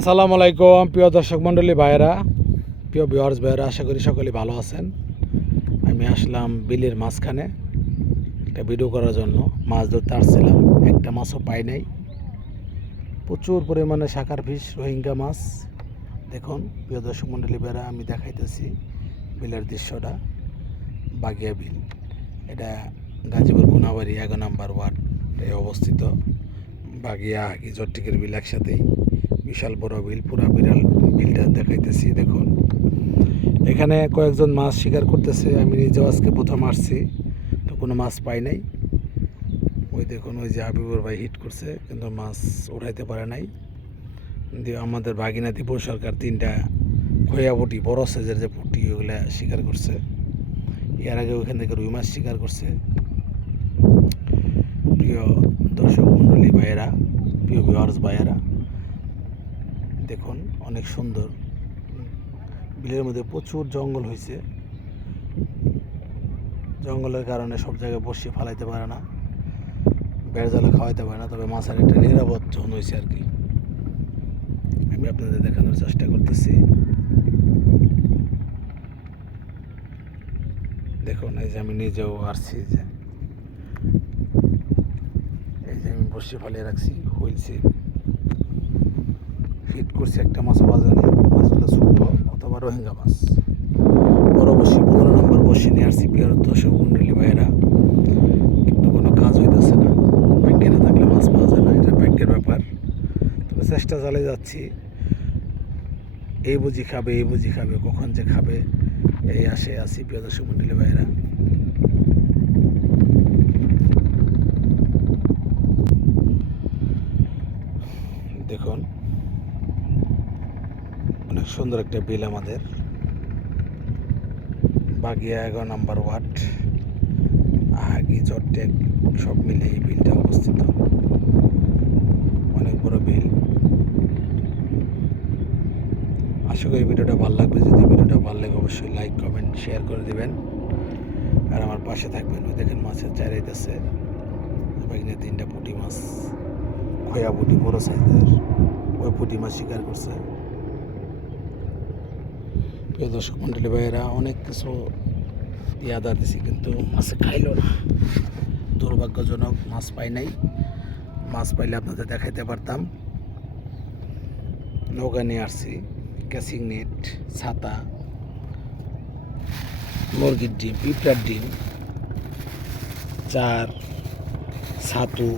আসসালামু আলাইকুম প্রিয় দর্শক মণ্ডলী ভাইয়েরা, প্রিয় ভিউয়ার্স ভাইয়েরা, আশা করি সকলেই ভালো আছেন। আমি আসলাম বিলের মাঝখানে একটা ভিডিও করার জন্য। মাছ ধরতে আসছিলাম, একটা মাছও পাই নাই। প্রচুর পরিমাণে শাকার ফিশ, রোহিঙ্গা মাছ। দেখুন প্রিয় দর্শক মণ্ডলী ভাইয়েরা, আমি দেখাইতেছি বিলের দৃশ্যটা। বাগিয়া বিল, এটা গাজীপুর কোনাবাড়ি 11 নম্বর ওয়ার্ডে অবস্থিত। বাগিয়া ইজরটিকের বিল একসাথেই, বিশাল বড় বিল, পুরা বিরাল বিলটা দেখাইতেছি। দেখুন এখানে কয়েকজন মাছ শিকার করতেছে। আমি নিজেও আজকে প্রথম আসছি, তো কোনো মাছ পাই নাই। ওই দেখুন, ওই যে হাবিবুর ভাই হিট করছে, কিন্তু মাছ উঠাইতে পারে নাই। দিয়ে আমাদের ভাগিনা দীপু সরকার 3টা খোয়া পুঁটি, বড় সাইজের যে পুঁটি, ওগুলা শিকার করছে। এর আগে ওইখান থেকে রুই মাছ শিকার করছে। প্রিয় দর্শক মণ্ডলী ভাইয়েরা, প্রিয় ভিউয়ার্স ভাইয়েরা, দেখুন অনেক সুন্দর। বিলের মধ্যে প্রচুর জঙ্গল হয়েছে। জঙ্গলের কারণে সব জায়গায় বসে ফালাইতে পারে না, বেড়জালে খাওয়াইতে পারে না। তবে মাছের একটা নিরাপদ জোন হয়েছে আর কি। আমি আপনাদের দেখানোর চেষ্টা করতেছি। দেখুন এই যে আমি নিজেও আসছি, যে এই যে আমি বসে ফালিয়ে রাখছি, হইলছি হিট করছি, একটা মাছও বাজে নেই। মাছগুলো ছোট অথবা রোহিঙ্গা মাছ। বড় বসি 15 নম্বর বসি নিয়ে আসছি প্রিয় দর্শক মণ্ডলী ভাইয়েরা, কিন্তু কোনো কাজ হইতেছে না। ভাগ্যে না থাকলে মাছ পাওয়া যায় না, এটা ভাগ্যের ব্যাপার। তবে চেষ্টা চালিয়ে যাচ্ছি। এই বুঝি খাবে, এই বুঝি খাবে, কখন যে খাবে এই আসে আছি প্রিয় দর্শক মণ্ডলী ভাইয়েরা। দেখুন অনেক সুন্দর একটা বিল আমাদের বাগিয়া 11 নম্বর ওয়ার্ড, আগি চট্টেক সব মিলে এই বিলটা অবস্থিত। অনেক বড় বিল। আশা করি ভিডিওটা ভালো লাগবে। যদি ভিডিওটা ভালো লাগে অবশ্যই লাইক, কমেন্ট, শেয়ার করে দিবেন, আর আমার পাশে থাকবেন। ওই দেখেন মাছের চাইরাইতেছে। এখানে 3টা পুঁটি মাছ, খোয়া পুঁটি বড় সাইজের, ওই পুঁটি মাছ শিকার করছে। প্রিয় দর্শক মণ্ডলী ভাইয়েরা, অনেক কিছু ইয়াদা দিছি, কিন্তু মাছে খাইলো না। দুর্ভাগ্যজনক, মাছ পাই নাই। মাছ পাইলে আপনাদের দেখাইতে পারতাম। নৌকা নিয়ে আসছি, ক্যাচিং নেট, ছাতা, মুরগির ডিম, পিঁপড়ার ডিম, চার, ছাতু।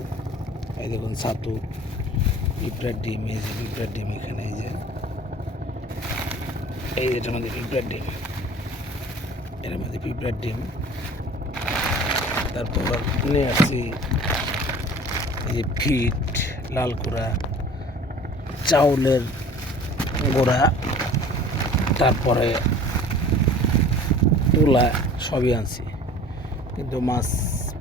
এই দেখুন ছাতু, পিঁপড়ার ডিম। এই যে পিঁপড়ার ডিম এখানে, এই যেটার মধ্যে পিঁপড়ার ডিম, এর মধ্যে পিঁপড়ার ডিম। তারপর নিয়ে আসছি এই যে ফিট, লাল কুড়া, চাউলের গোড়া, তারপরে তুলা, সবই আনছি, কিন্তু মাছ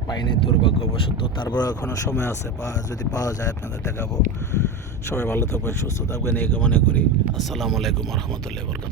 পাইনি দুর্ভাগ্যবশত। তারপর এখনও সময় আছে, যদি পাওয়া যায় আপনাদের দেখাবো। সবাই ভালো থাকবেন, সুস্থ থাকবেন, এই কামনা করি। আসসালামু আলাইকুম রহমতুল্লাহ বরকাত।